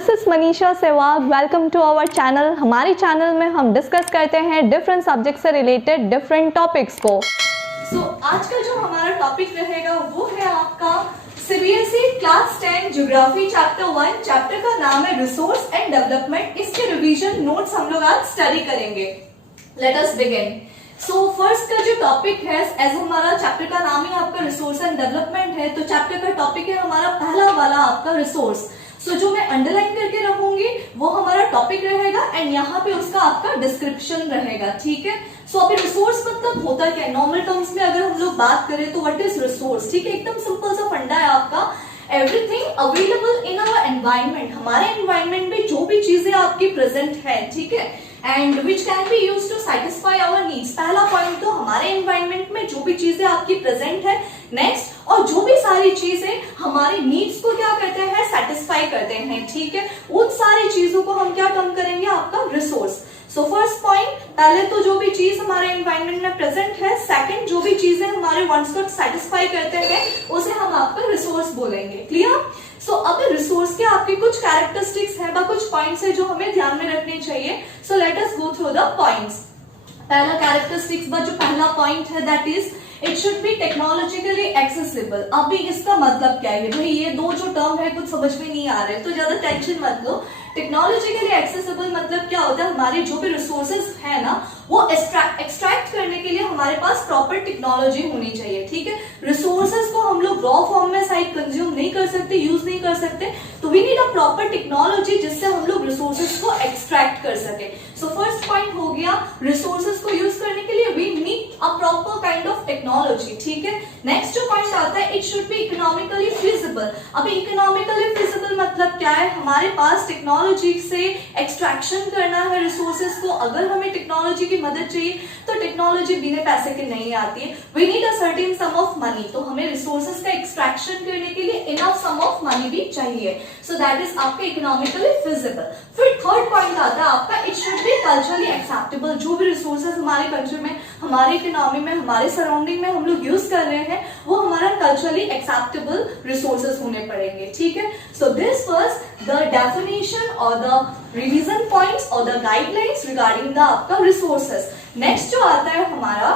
This is Manisha Sehwag. Welcome to our channel. हमारे channel में हम डिस्कस करते हैं डिफरेंट सब्जेक्ट से रिलेटेड डिफरेंट टॉपिक्स को। आज का जो हमारा टॉपिक रहेगा वो है आपका CBSE class 10 geography chapter 1। Chapter का नाम है रिसोर्स एंड डेवलपमेंट। इसके रिवीजन नोट्स हम लोग आज स्टडी करेंगे। Let us begin. फर्स्ट का जो टॉपिक है, एज हमारा चैप्टर का नाम ही आपका रिसोर्स एंड डेवलपमेंट है, तो चैप्टर का टॉपिक है हमारा पहला वाला आपका रिसोर्स। जो मैं अंडरलाइन करके रखूंगी वो हमारा टॉपिक रहेगा एंड यहाँ पे उसका आपका डिस्क्रिप्शन रहेगा, ठीक है। अभी रिसोर्स मतलब होता क्या है, नॉर्मल टर्म्स में अगर हम लोग बात करें तो व्हाट इज रिसोर्स, ठीक है। एकदम सिंपल सा फंडा है आपका, everything available in our environment. हमारे एनवायरमेंट में जो भी चीजें आपकी प्रेजेंट है, ठीक है, and which can be use to satisfy our needs. पहला पॉइंट तो हमारे एनवायरमेंट में जो भी चीजें आपकी प्रेजेंट है। नेक्स्ट, और जो भी सारी चीजें हमारे नीड्स को क्या करते हैं, सेटिस्फाई करते हैं, ठीक है। उन सारी चीजों को हम क्या टर्म करेंगे, आपका रिसोर्स। फर्स्ट पॉइंट, पहले तो जो भी चीज हमारे एनवायरमेंट में प्रेजेंट है। सेकंड, जो भी चीजें हमारे वांट्स को सेटिस्फाई करते हैं उसे हम आपका रिसोर्स बोलेंगे। क्लियर। अब रिसोर्स के आपके कुछ कैरेक्टरिस्टिक्स है, कुछ पॉइंट्स है जो हमें ध्यान में रखने चाहिए। Let us go through the points. पहला कैरेक्टरिस्टिक्स जो पहला पॉइंट है that is it should B technologically accessible. अभी इसका मतलब क्या है भाई, ये दो जो टर्म है कुछ समझ में नहीं आ रहे तो ज्यादा टेंशन मत लो। टेक्नोलॉजिकली एक्सेसिबल मतलब क्या होता है, हमारे जो भी रिसोर्सेज है ना वो एक्सट्रैक्ट करने के लिए हमारे पास प्रॉपर टेक्नोलॉजी होनी चाहिए, ठीक है। रिसोर्सेज को हम लोग रॉ फॉर्म में साइड कंज्यूम नहीं कर सकते, यूज नहीं कर सकते, तो we need a proper technology जिससे हम लोग रिसोर्सेज को एक्सट्रैक्ट कर सके। फर्स्ट पॉइंट हो गया, रिसोर्सेज को यूज करने के लिए we need a proper kind of technology, ठीक है। नेक्स्ट जो पॉइंट आता है, it should be economically feasible. अभी इकोनॉमिकली फिजिबल मतलब क्या है, हमारे पास टेक्नोलॉजी से एक्सट्रैक्शन करना है रिसोर्सेज को। अगर हमें टेक्नोलॉजी की मदद चाहिए तो टेक्नोलॉजी बिना पैसे के नहीं आती है। We need a certain sum of money, तो हमें रिसोर्सेज का एक्सट्रैक्शन करने के लिए इनफ सम ऑफ मनी भी चाहिए। दैट इज आपका इकोनॉमिकली फिजिबल। फिर थर्ड पॉइंट आता है आपका, it should B culturally acceptable. जो भी रिसोर्सेज हमारे कल्चर में, हमारे इकोनॉमी में, हमारे सराउंडिंग में हम लोग यूज कर रहे हैं वो हमारा कल्चरली एक्सेप्टेबल रिसोर्सेज होने पड़ेंगे, ठीक है। दिस वाज द डेफिनेशन और द रिवीजन पॉइंट्स और द गाइडलाइंस रिगार्डिंग द आपका रिसोर्सेज। नेक्स्ट जो आता है हमारा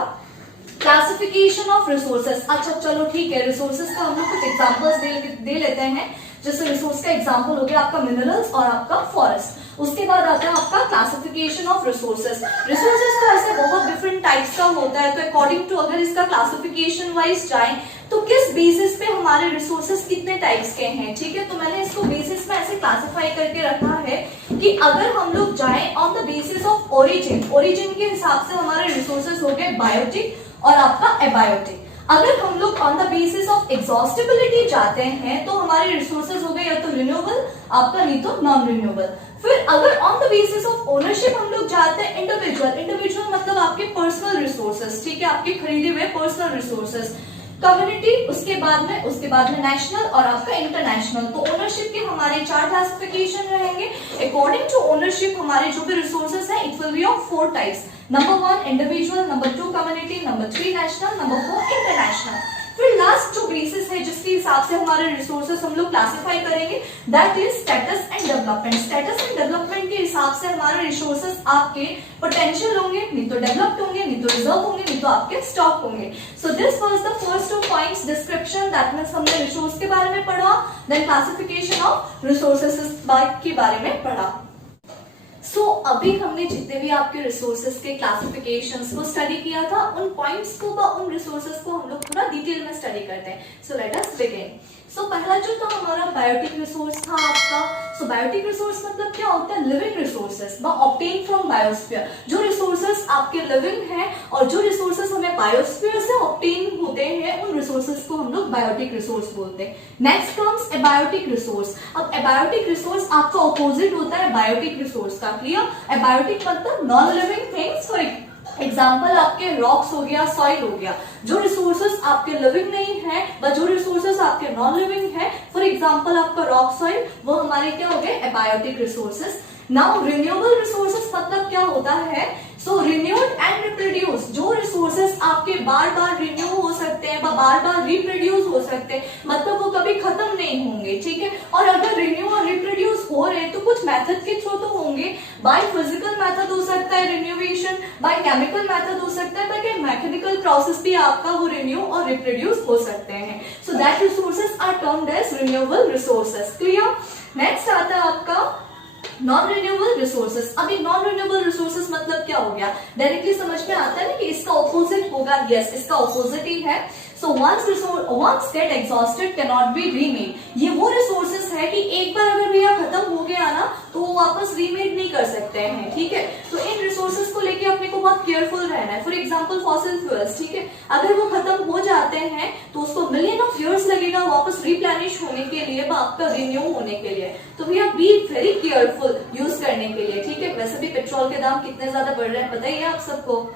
क्लासिफिकेशन ऑफ रिसोर्सेज। अच्छा चलो ठीक है, रिसोर्सेज का हम लोग कुछ एग्जांपल्स दे लेते हैं। जैसे रिसोर्स का एग्जांपल हो गया आपका मिनरल्स और आपका फॉरेस्ट। उसके बाद आता है आपका क्लासिफिकेशन ऑफ रिसोर्सेज। रिसोर्सेज तो ऐसे बहुत डिफरेंट टाइप्स का होता है, तो अकॉर्डिंग टू अगर इसका क्लासिफिकेशन वाइज जाए तो किस बेसिस पे हमारे रिसोर्सेज कितने टाइप्स के हैं, ठीक है। तो मैंने इसको बेसिस में ऐसे क्लासिफाई करके रखा है कि अगर हम लोग जाए on the basis of origin के हिसाब से हमारे रिसोर्सेज हो गए बायोटिक और आपका एबायोटिक। अगर हम लोग on the basis of exhaustibility जाते हैं तो हमारे रिसोर्सेज हो गए या तो रिन्यूएबल आपका, नहीं तो नॉन रिन्यूएबल। फिर अगर on the basis of ownership हम लोग जाते हैं इंडिविजुअल मतलब आपके पर्सनल रिसोर्सेज, ठीक है, आपके खरीदे हुए पर्सनल रिसोर्सेज। कम्युनिटी, उसके बाद में नेशनल और आपका इंटरनेशनल। तो ओनरशिप के हमारे 4 क्लासिफिकेशन रहेंगे। अकॉर्डिंग टू ओनरशिप हमारे जो भी रिसोर्सेज है it will be of 4 types. Number 1 individual, number 2 community, number 3 national, number 4 international. फिर लास्ट जो बेसिस है जिसके हिसाब से हमारे रिसोर्सेज हम लोग क्लासिफाई करेंगे that is status and development. Status and development के हिसाब से हमारे रिसोर्सेज आपके पोटेंशियल होंगे, नहीं तो डेवलप्ड होंगे, नहीं तो रिजर्व होंगे, नहीं तो आपके स्टॉक होंगे। This was the first 2 points description. That means हमने रिसोर्स के बारे में पढ़ा, देन क्लासिफिकेशन ऑफ रिसोर्सेज के बारे में पढ़ा। अभी हमने जितने भी आपके रिसोर्सेज के क्लासिफिकेशंस को स्टडी किया था, उन पॉइंट्स को व उन रिसोर्सेज को हम लोग थोड़ा डिटेल में स्टडी करते हैं। Let us begin. पहला जो था हमारा बायोटिक रिसोर्स था आपका। बायोटिक रिसोर्स मतलब क्या होता है, living resources obtain from biosphere. जो रिसोर्सेज आपके लिविंग है और जो रिसोर्सेज हमें बायोस्फीयर से ऑब्टेन होते हैं उन रिसोर्सेज को हम लोग बायोटिक रिसोर्स बोलते हैं। Next comes abiotic resource. अब एबायोटिक रिसोर्स आपका ऑपोजिट होता है बायोटिक रिसोर्स का। क्लियर। एबायोटिक मतलब non living things, for example आपके रॉक्स हो गया, सॉइल हो गया। जो रिसोर्सेज आपके लिविंग नहीं है व जो रिसोर्सेज आपके नॉन लिविंग है, फॉर एग्जाम्पल आपका रॉक सॉइल, वो हमारे क्या हो गए, abiotic resources. Now renewable resources मतलब क्या होता है, रिन्यूड एंड रिप्रोड्यूस। जो रिसोर्सेज आपके बार बार रिन्यू हो सकते हैं, बार बार रिप्रोड्यूस हो सकते हैं, मतलब वो कभी खत्म नहीं होंगे, ठीक है। और अगर रिन्यू और रिप्रोड्यूस हो रहे तो कुछ मेथड के थ्रू तो होंगे, बाय फिजिकल मेथड हो सकता है रिन्यूएशन, बाय केमिकल मेथड हो सकता है, बाय मैकेनिकल प्रोसेस भी आपका वो रिन्यू और रिप्रोड्यूस हो सकते हैं। So that resources are termed as renewable resources. Clear. Next आता है आपका नॉन रिन्यूएबल रिसोर्सेज। अभी नॉन रिन्यूएबल रिसोर्सेज मतलब क्या हो गया, डायरेक्टली समझ में आता है ना कि इसका ऑपोजिट होगा, यस इसका ऑपोजिट ही है। सो once get exhausted cannot be remade। ये वो रिसोर्सेज है कि एक बार अगर भैया खत्म हो गया ना तो वो वापस रीमेड नहीं कर सकते हैं, ठीक है। तो इन रिसोर्सेज को लेके अपने को बहुत केयरफुल रहना है। फॉर एग्जांपल फॉसिल फ्यूल्स, ठीक है, अगर वो खत्म हो जाते हैं तो उसको मिलियन ऑफ ईयर्स लगेगा वापस रिप्लेनिश होने के लिए, आपका रिन्यू होने के लिए। तो भैया बी वेरी केयरफुल यूज करने के लिए, ठीक है। वैसे भी पेट्रोल के दाम कितने ज्यादा बढ़ रहे हैं बताइए आप सबको।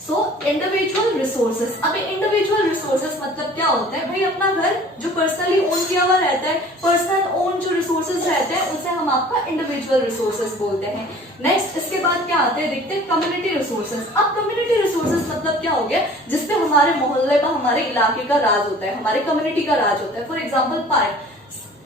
So individual resources. अब इंडिविजुअल रिसोर्सेज मतलब क्या होता है भाई, अपना घर जो पर्सनली ओन किया हुआ रहता है, पर्सनल ओन जो रिसोर्सेज रहते हैं उसे हम आपका इंडिविजुअल रिसोर्सेज बोलते हैं। नेक्स्ट इसके बाद क्या आते हैं देखते हैं कम्युनिटी रिसोर्सेज। अब कम्युनिटी रिसोर्सेज मतलब क्या हो गया, जिसपे हमारे मोहल्ले का हमारे इलाके का राज होता है, हमारे कम्युनिटी का राज होता है। फॉर एग्जाम्पल पार्क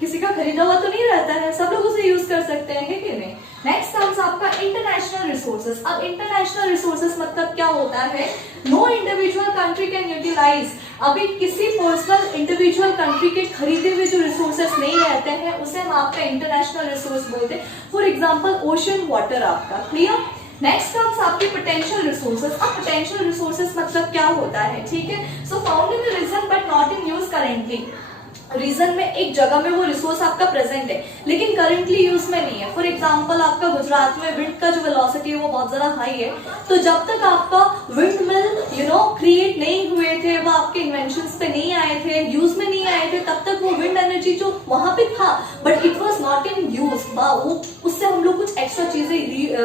किसी का खरीदा हुआ तो नहीं रहता है, सब लोग उसे यूज कर सकते हैं कि नहीं। नेक्स्ट कम्स आपका इंटरनेशनल रिसोर्सेज। अब इंटरनेशनल रिसोर्सेज मतलब क्या होता है, no individual country can utilize. अभी किसी पर्सनल इंडिविजुअल कंट्री के खरीदे हुए जो रिसोर्सेज नहीं रहते हैं उसे हम आपका इंटरनेशनल रिसोर्स बोलते हैं। फॉर एग्जाम्पल ओशन वाटर आपका। क्लियर। नेक्स्ट कम्स आपके पोटेंशियल रिसोर्सेज। अब पोटेंशियल रिसोर्सेज मतलब क्या होता है, ठीक है। So found in region but not in use currently. Region में एक जगह में वो रिसोर्स आपका प्रेजेंट है लेकिन करंटली यूज में नहीं है। फॉर एग्जांपल आपका गुजरात में विंड का जो वेलोसिटी है वो बहुत ज्यादा हाई है, तो जब तक आपका विंड मिल क्रिएट नहीं हुए थे, वो आपके इन्वेंशंस पे नहीं आए थे, यूज में नहीं आए थे, तब तक वो विंड एनर्जी जो वहां पे था but it was not in use, वो उससे हम लोग कुछ एक्स्ट्रा चीजें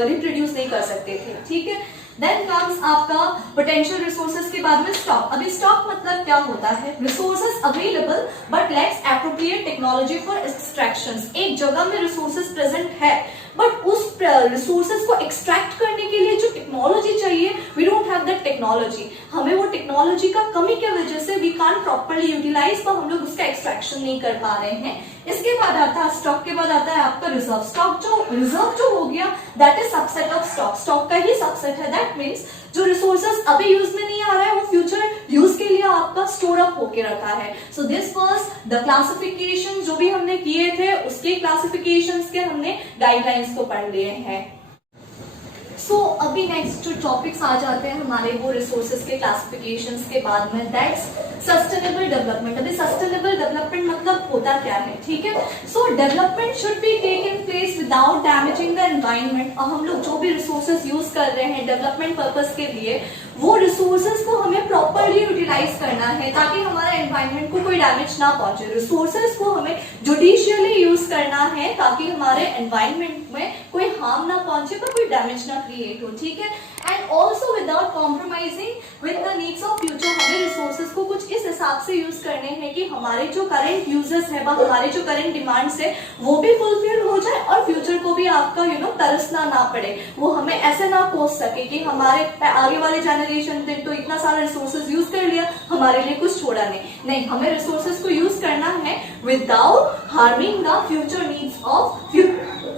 रिप्रोड्यूस नहीं कर सकते थे, ठीक है। देन कम्स आपका पोटेंशियल रिसोर्सेज के बाद में स्टॉक। अभी स्टॉक मतलब क्या होता है, resources available but lacks appropriate technology for extractions. एक जगह में रिसोर्सेज प्रेजेंट है बट उस रिसोर्सेज को एक्सट्रैक्ट करने के लिए जो टेक्नोलॉजी चाहिए, we don't have that technology. हमें वो टेक्नोलॉजी का कमी की वजह से वी कांट प्रॉपर्ली यूटिलाइज, तो हम लोग उसका एक्सट्रैक्शन नहीं कर पा रहे हैं। इसके बाद आता है स्टॉक के बाद आता है आपका रिजर्व। स्टॉक जो रिजर्व जो हो गया that is subset of stock. Stock का ही सबसेट है। दैट मीन्स जो रिसोर्सेज अभी यूज में नहीं आ रहा है वो फ्यूचर यूज के लिए आपका स्टोर अप होके रखा है। So this was the classification जो भी हमने किए थे उसके क्लासिफिकेशंस के हमने गाइडलाइंस को पढ़ लिए हैं। सो अभी नेक्स्ट जो टॉपिक्स आ जाते हैं हमारे वो रिसोर्सेज के क्लासिफिकेशंस के बाद में, दैट्स सस्टेनेबल डेवलपमेंट। अभी सस्टेनेबल डेवलपमेंट मतलब होता क्या है, ठीक है। सो development should be taken place without damaging the environment. और हम लोग जो भी रिसोर्सेज यूज कर रहे हैं डेवलपमेंट पर्पस के लिए, वो रिसोर्सेज को हमें प्रॉपर्ली यूटिलाइज करना है ताकि हमारे एनवायरनमेंट को कोई डैमेज ना पहुंचे। रिसोर्सेज को हमें जुडिशियली यूज करना है ताकि हमारे एनवायरनमेंट में कोई हार्म ना पहुंचे, पर कोई डैमेज ना क्रिएट हो, ठीक है। And also without compromising with the needs of future. हमें रिसोर्सेज को कुछ इस हिसाब से यूज करने हैं कि हमारे जो करंट यूजेस है, हमारे जो करंट डिमांड्स है वो भी फुलफिल हो जाए और फ्यूचर को भी आपका तरसना ना पड़े। वो हमें ऐसे ना कोस सके कि हमारे आगे वाले जनरेशन ने तो इतना सारा रिसोर्सेज यूज कर लिया, हमारे लिए कुछ छोड़ा नहीं। हमें रिसोर्सेज को यूज करना है without harming the future needs of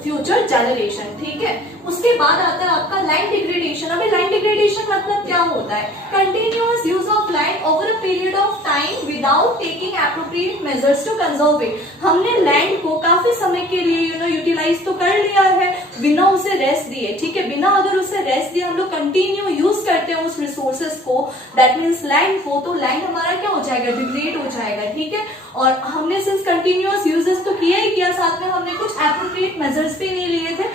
future generation, ठीक है। उसके बाद आता है आपका लैंड डिग्रेडेशन। अभी लैंड डिग्रेडेशन मतलब क्या होता है, continuous use of land over a period of time without taking appropriate measures to conserve it. हमने लैंड को काफी समय के लिए यूटिलाइज तो कर लिया है बिना उसे रेस्ट दिए, ठीक है। बिना अगर उसे रेस्ट दिए हम लोग कंटिन्यू यूज करते हैं उस रिसोर्सेज को, दैट मीन्स लैंड को, तो लैंड हमारा क्या हो जाएगा, डिग्रेड हो जाएगा, ठीक है। और हमने सिंस कंटिन्यूअस यूजेस तो किया ही किया, साथ में हमने कुछ एप्रोप्रिएट मेजर्स भी नहीं लिए थे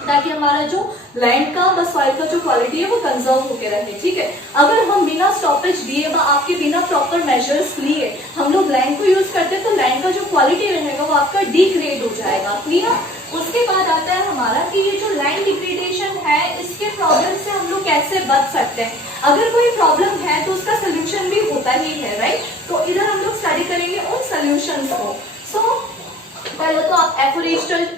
ताकि हमारा जो लैंड का बस सॉइल का जो क्वालिटी है वो कंजर्व होके रहे, ठीक है। अगर हम बिना स्टॉपेज दिए व आपके बिना प्रॉपर मेजर्स लिए हम लोग लैंड को यूज करते हैं तो लैंड का जो क्वालिटी रहेगा वो आपका डिग्रेड हो जाएगा, क्लियर। उसके बाद आता है हमारा कि ये जो लैंड डिग्रेडेशन है इसके प्रॉब्लम से हम लोग कैसे बच सकते हैं। अगर कोई प्रॉब्लम है तो उसका सोल्यूशन भी होता ही है, राइट। तो इधर हम लोग स्टडी करेंगे उन सोल्यूशंस को। सो पहले तो आप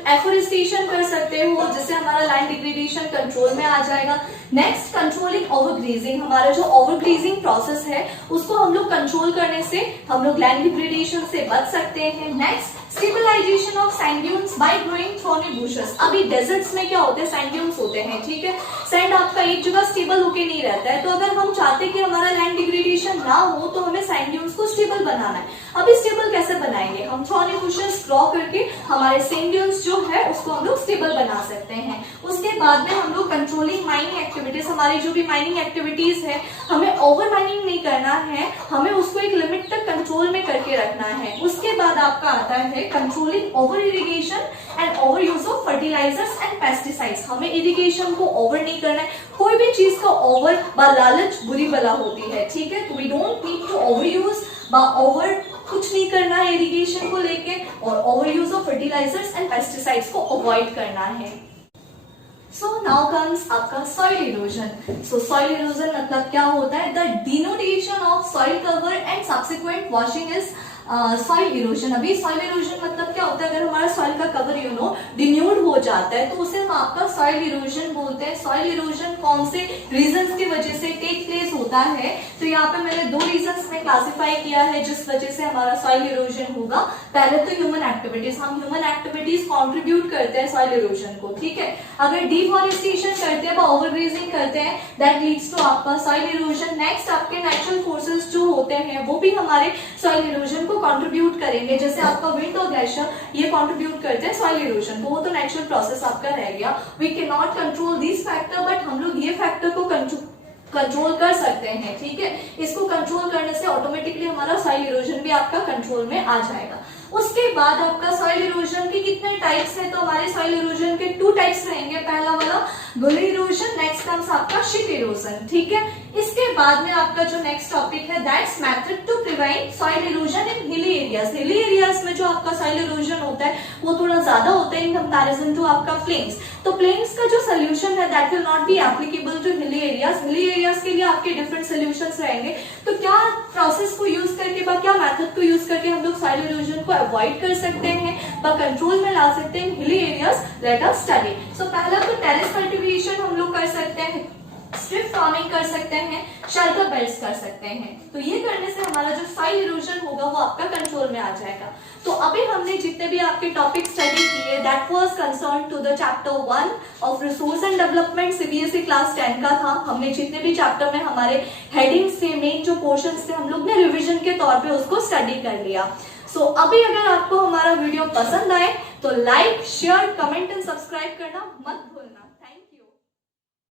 एफोरेस्टेशन कर सकते हो, जिससे हमारा लैंड डिग्रेडेशन कंट्रोल में आ जाएगा। Next, controlling overgrazing. हमारा जो ओवरग्रेजिंग प्रोसेस है उसको हम लोग कंट्रोल करने से हम लोग लैंड डिग्रेडेशन से बच सकते हैं। Next, stabilization of sand dunes by growing thorny bushes. अभी डेजर्ट्स में क्या होते हैं, सैंड ड्यून्स होते हैं, ठीक है। सैंड आपका एक जगह स्टेबल होके नहीं रहता है, तो अगर हम चाहते हैं कि हमारा लैंड डिग्रेडेशन ना हो तो हमें सैंड ड्यून्स को स्टेबल बनाना है। अभी स्टेबल कैसे बनाएंगे, हम थॉर्नी बुशेस ड्रॉ करके हमारे सैंड ड्यून्स जो है उसको हम लोग स्टेबल बना सकते हैं। उसके बाद में हम लोग कंट्रोलिंग माइनिंग एक्टिविटीज, हमारी जो भी माइनिंग एक्टिविटीज है हमें ओवर माइनिंग नहीं करना है, हमें उसको एक लिमिट तक कंट्रोल में करके रखना है। उसके बाद आपका आता है controlling over irrigation and over use of fertilizers and pesticides. हमें इरिगेशन को ओवर नहीं करना है, कोई भी चीज का ओवर बा लालच बुरी बला होती है, ठीक है। तो we don't need to over use बा ओवर कुछ नहीं करना है इरिगेशन को लेके, और over use of fertilizers and pesticides को अवॉइड करना है। सो नाउ कम्स आपका soil erosion. So soil erosion मतलब क्या होता है, the denotation of soil cover and subsequent washing is soil erosion. अभी सॉइल इरोजन मतलब क्या होता है, अगर हमारा सॉइल का कवर डिन्यूड हो जाता है तो उसे हम आपका सॉइल इरोजन बोलते हैं। सॉइल इरोजन कौन से रीजंस की वजह से टेक प्लेस होता है, तो यहाँ पे मैंने 2 रीजंस में क्लासिफाई किया है जिस वजह से हमारा सॉइल इरोजन होगा। पहले तो ह्यूमन एक्टिविटीज, हम ह्यूमन एक्टिविटीज कॉन्ट्रीब्यूट करते हैं सॉइल इरोजन को, ठीक है। अगर डिफॉरेस्टेशन करते हैं, ओवरग्रेजिंग करते हैं, दैट लीड्स टू आपका सॉइल इरोजन। नेक्स्ट, आपके नेचुरल फोर्सेस जो होते हैं वो भी हमारे सॉइल इरोजन को कंट्रीब्यूट करेंगे, जैसे आपका विंड और ग्लेशियर ये कंट्रीब्यूट करते हैं सॉइल इरोजन को, वो तो नेचुरल प्रोसेस आपका रह गया। We can not control this factor, but हम लोग ये फैक्टर को कंट्रोल कर सकते हैं, ठीक है। इसको कंट्रोल करने से ऑटोमेटिकली हमारा सॉइल इरोजन भी आपका कंट्रोल में आ जाएगा। उसके बाद आपका सॉइल इरोजन के कितने टाइप्स हैं, तो हमारे सॉइल इरोजन के 2 टाइप्स रहेंगे। पहला वाला गुली इरोजन, नेक्स्ट कम्स आपका शिट इरोजन, ठीक है। इसके बाद में आपका जो नेक्स्ट टॉपिक है, that's method to prevent soil erosion in hilly areas. Hilly areas में जो आपका सॉइल इरोजन होता है वो थोड़ा ज्यादा होता है इन कंपैरिजन टू आपका प्लेन्स। तो प्लेन्स का जो सोल्यूशन है that will not be applicable to hilly areas. Hilly areas के लिए आपके डिफरेंट सोल्यूशंस रहेंगे। तो क्या प्रोसेस को यूज करके बा क्या मेथड को यूज करके हम लोग सॉइल इरोजन को अवॉइड कर सकते हैं व कंट्रोल में ला सकते हैं hilly areas, let us study. So पहला तो टेरेस कल्टीवेशन हम लोग कर सकते हैं, स्ट्रिप फार्मिंग कर सकते हैं, शेल्टर बेल्ट्स कर सकते हैं। तो ये करने से हमारा जो सॉइल इरोजन होगा वो आपका कंट्रोल में आ जाएगा। तो अभी हमने जितने भी आपके टॉपिक स्टडी किए that was concern to the chapter 1 of resource and development, CBSE class 10 का था। हमने जितने भी चैप्टर में हमारे हेडिंग्स थे, मेन जो पोर्शंस थे, हम लोग ने रिविजन के तौर पे उसको स्टडी कर लिया। सो अभी अगर आपको हमारा वीडियो पसंद आए तो like, share, comment and subscribe करना मत भूलना।